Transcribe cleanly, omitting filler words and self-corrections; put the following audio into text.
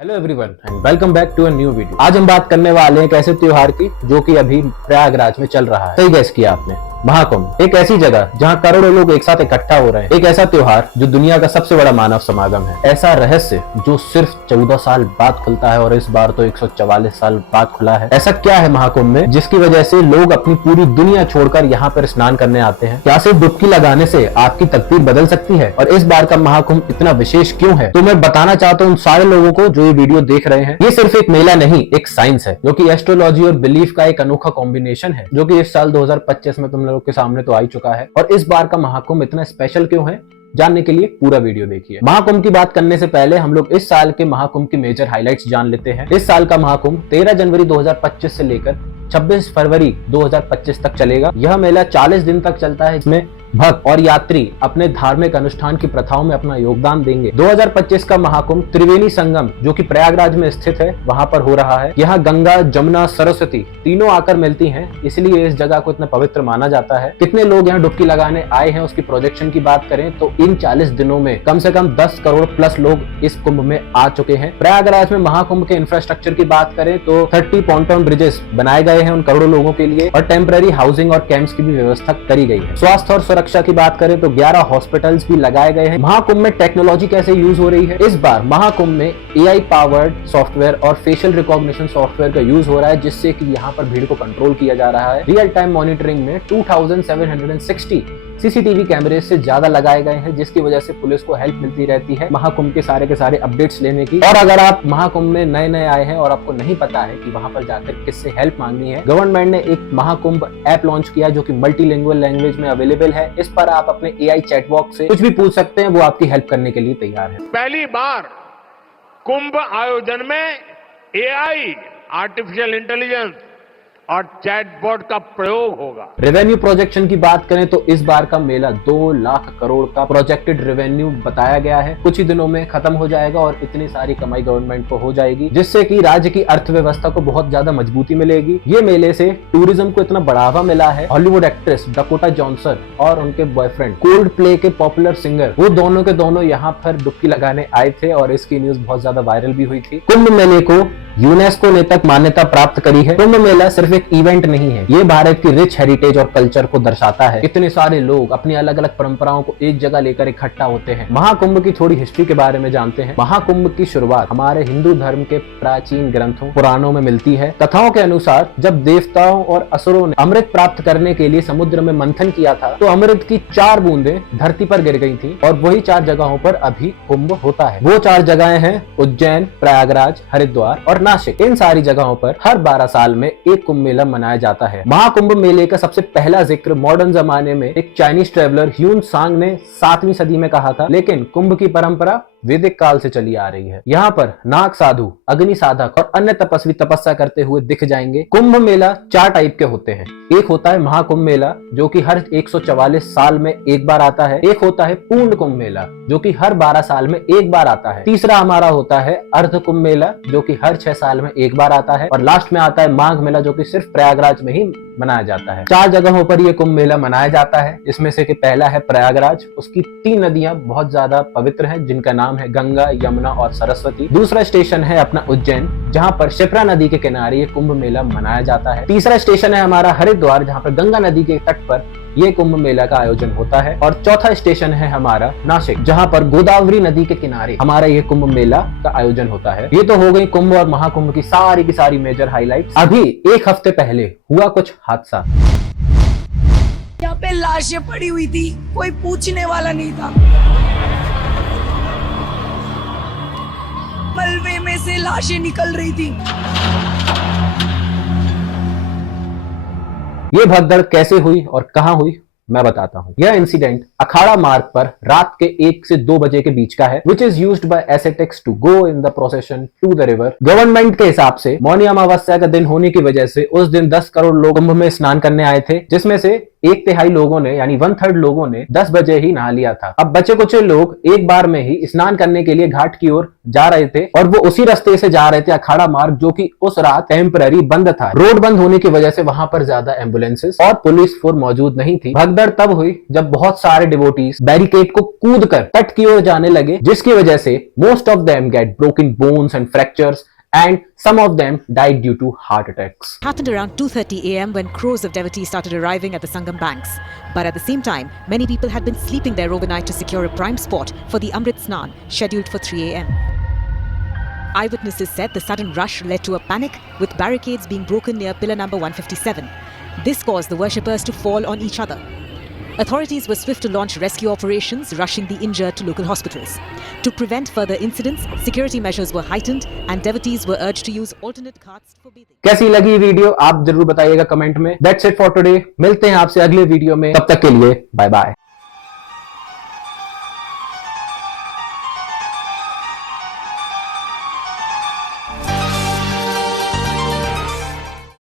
Hello everyone and welcome back to a new video. आज हम बात करने वाले हैं एक ऐसे त्योहार की जो कि अभी प्रयागराज में चल रहा है। सही गैस किया आपने, महाकुंभ। एक ऐसी जगह जहां करोड़ों लोग एक साथ इकट्ठा हो रहे हैं। एक ऐसा त्योहार जो दुनिया का सबसे बड़ा मानव समागम है। ऐसा रहस्य जो सिर्फ 14 साल बाद खुलता है और इस बार तो 144 साल बाद खुला है। ऐसा क्या है महाकुंभ में जिसकी वजह से लोग अपनी पूरी दुनिया छोड़कर यहाँ पर स्नान करने आते हैं? क्या सिर्फ डुबकी लगाने से आपकी तकदीर बदल सकती है? और इस बार का महाकुंभ इतना विशेष क्यों है? तो मैं बताना चाहता हूँ उन सारे लोगों को जो ये वीडियो देख रहे हैं, ये सिर्फ एक मेला नहीं, एक साइंस है जो कि एस्ट्रोलॉजी और बिलीफ का एक अनोखा कॉम्बिनेशन है, जो कि इस साल 2025 में तुम लोगों के सामने तो आ ही चुका है। और इस बार का महाकुंभ इतना स्पेशल क्यों है, जानने के लिए पूरा वीडियो देखिए। महाकुंभ की बात करने से पहले हम लोग इस साल के महाकुंभ की मेजर हाइलाइट्स जान लेते हैं। इस साल का महाकुंभ 13 जनवरी 2025 से लेकर 26 फरवरी 2025 तक चलेगा। यह मेला 40 दिन तक चलता है। इसमें भक्त और यात्री अपने धार्मिक अनुष्ठान की प्रथाओं में अपना योगदान देंगे। 2025 का महाकुंभ त्रिवेणी संगम जो कि प्रयागराज में स्थित है वहां पर हो रहा है। यहाँ गंगा, जमुना, सरस्वती तीनों आकर मिलती हैं, इसलिए इस जगह को इतना पवित्र माना जाता है। कितने लोग यहाँ डुबकी लगाने आए हैं उसकी प्रोजेक्शन की बात करें तो इन 40 दिनों में कम से कम 10 करोड़ प्लस लोग इस कुंभ में आ चुके हैं। प्रयागराज में महाकुंभ के इंफ्रास्ट्रक्चर की बात करें तो 30 पॉन्टून ब्रिजेस बनाए गए हैं उन करोड़ों लोगों के लिए, और टेम्पररी हाउसिंग और कैंप्स की भी व्यवस्था करी गई है। स्वास्थ्य और सुरक्षा की बात करें तो 11 हॉस्पिटल्स भी लगाए गए हैं। महाकुंभ में टेक्नोलॉजी कैसे यूज हो रही है? इस बार महाकुंभ में AI पावर्ड सॉफ्टवेयर और फेशियल रिकॉग्निशन सॉफ्टवेयर का यूज हो रहा है, जिससे कि यहाँ पर भीड़ को कंट्रोल किया जा रहा है। रियल टाइम मॉनिटरिंग में 2760 CCTV कैमरे से ज्यादा लगाए गए हैं, जिसकी वजह से पुलिस को हेल्प मिलती रहती है महाकुंभ के सारे अपडेट्स लेने की। और अगर आप महाकुंभ में नए आए हैं और आपको नहीं पता है कि वहां पर जाकर किससे हेल्प मांगनी है, गवर्नमेंट ने एक महाकुंभ ऐप लॉन्च किया जो कि मल्टीलिंगुअल लैंग्वेज में अवेलेबल है। इस पर आप अपने AI चैट बॉक्स से कुछ भी पूछ सकते हैं, वो आपकी हेल्प करने के लिए तैयार है। पहली बार कुंभ आयोजन में AI आर्टिफिशियल इंटेलिजेंस और चैटबॉट का प्रयोग होगा। रेवेन्यू प्रोजेक्शन की बात करें तो इस बार का मेला 2 लाख करोड़ का प्रोजेक्टेड रेवेन्यू बताया गया है। कुछ ही दिनों में खत्म हो जाएगा और इतनी सारी कमाई गवर्नमेंट को हो जाएगी, जिससे कि राज्य की अर्थव्यवस्था को बहुत ज्यादा मजबूती मिलेगी। ये मेले से टूरिज्म को इतना बढ़ावा मिला है। हॉलीवुड एक्ट्रेस डकोटा जॉनसन और उनके बॉयफ्रेंड कोल्ड प्ले के पॉपुलर सिंगर, वो दोनों के दोनों यहाँ पर डुबकी लगाने आए थे और इसकी न्यूज बहुत ज्यादा वायरल भी हुई थी। कुंभ मेले को यूनेस्को ने तक मान्यता प्राप्त करी है। कुंभ मेला सिर्फ एक इवेंट नहीं है, ये भारत की रिच हेरिटेज और कल्चर को दर्शाता है। इतने सारे लोग अपनी अलग अलग परंपराओं को एक जगह लेकर इकट्ठा होते हैं। महाकुंभ की थोड़ी हिस्ट्री के बारे में जानते हैं। महाकुंभ की शुरुआत हमारे हिंदू धर्म के प्राचीन ग्रंथों पुराणों में मिलती है। कथाओं के अनुसार जब देवताओं और असुरों ने अमृत प्राप्त करने के लिए समुद्र में मंथन किया था तो अमृत की 4 बूंदें धरती पर गिर गई थी, और वही 4 जगहों पर अभी कुंभ होता है। वो 4 जगहें हैं उज्जैन, प्रयागराज, हरिद्वार और नासिक। इन सारी जगहों पर हर 12 साल में एक कुंभ मेला मनाया जाता है। महाकुंभ मेले का सबसे पहला जिक्र मॉडर्न जमाने में एक चाइनीज ट्रेवलर ह्यून सांग ने 7वीं सदी में कहा था, लेकिन कुंभ की परंपरा वैदिक काल से चली आ रही है। यहाँ पर नाग साधु, अग्नि साधक और अन्य तपस्वी तपस्या करते हुए दिख जाएंगे। कुंभ मेला 4 टाइप के होते हैं। एक होता है महाकुंभ मेला जो कि हर 144 साल में एक बार आता है। एक होता है पूर्ण कुंभ मेला जो कि हर 12 साल में एक बार आता है। तीसरा हमारा होता है अर्ध कुंभ मेला जो कि हर 6 साल में एक बार आता है। और लास्ट में आता है माघ मेला जो कि सिर्फ प्रयागराज में ही मनाया जाता है। 4 जगहों पर यह कुंभ मेला मनाया जाता है। इसमें से कि पहला है प्रयागराज, उसकी 3 नदियां बहुत ज्यादा पवित्र हैं जिनका नाम है गंगा, यमुना और सरस्वती। दूसरा स्टेशन है अपना उज्जैन, जहां पर शिप्रा नदी के किनारे ये कुंभ मेला मनाया जाता है। तीसरा स्टेशन है हमारा हरिद्वार, जहां पर गंगा नदी के तट पर ये कुंभ मेला का आयोजन होता है। और चौथा स्टेशन है हमारा नासिक, जहां पर गोदावरी नदी के किनारे हमारा ये कुंभ मेला का आयोजन होता है। ये तो हो गई कुंभ और महाकुंभ की सारी मेजर हाइलाइट्स। अभी एक हफ्ते पहले हुआ कुछ हादसा। यहाँ पे लाशें पड़ी हुई थी, कोई पूछने वाला नहीं था। मलबे में से लाशें निकल रही थी। ये भगदड़ कैसे हुई और कहां हुई मैं बताता हूँ। यह इंसिडेंट अखाड़ा मार्ग पर रात के 1 से 2 बजे के बीच का है, which is used by ascetics to go in the procession to the river। Government के हिसाब से मौनी अमावस्या का दिन होने की वजह से उस दिन 10 करोड़ लोग कुंभ में स्नान करने आए थे, जिसमें से 1/3 लोगों ने यानी 1/3 लोगों ने 10 बजे ही नहा लिया था। अब बचे कुछ लोग एक बार में ही स्नान करने के लिए घाट की ओर जा रहे थे और वो उसी रास्ते से जा रहे थे अखाड़ा मार्ग, जो कि उस रात टेम्पररी बंद था। रोड बंद होने की वजह से वहां पर ज्यादा एम्बुलेंसेस और पुलिस फोर्स मौजूद नहीं थी। भगदड़ तब हुई जब बहुत सारे डिवोटीज बैरिकेड को कूदकर तट की ओर जाने लगे, जिसकी वजह से most of them get broken bones and fractures and some of them died due to heart attacks. Happened around 2:30 a.m. when crores of devotees started arriving at the Sangam banks. But at the same time, many people had been sleeping there overnight to secure a prime spot for the Amrit Snan, scheduled for 3 a.m. Eyewitnesses said the sudden rush led to a panic, with barricades being broken near pillar number 157. This caused the worshippers to fall on each other. Authorities were swift to launch rescue operations, rushing the injured to local hospitals. To prevent further incidents, security measures were heightened and devotees were urged to use alternate ghats for bathing. कैसी लगी video आप जरूर बताइएगा comment में। That's it for today. मिलते हैं आपसे अगले वीडियो में, तब तक के लिए बाय बाय।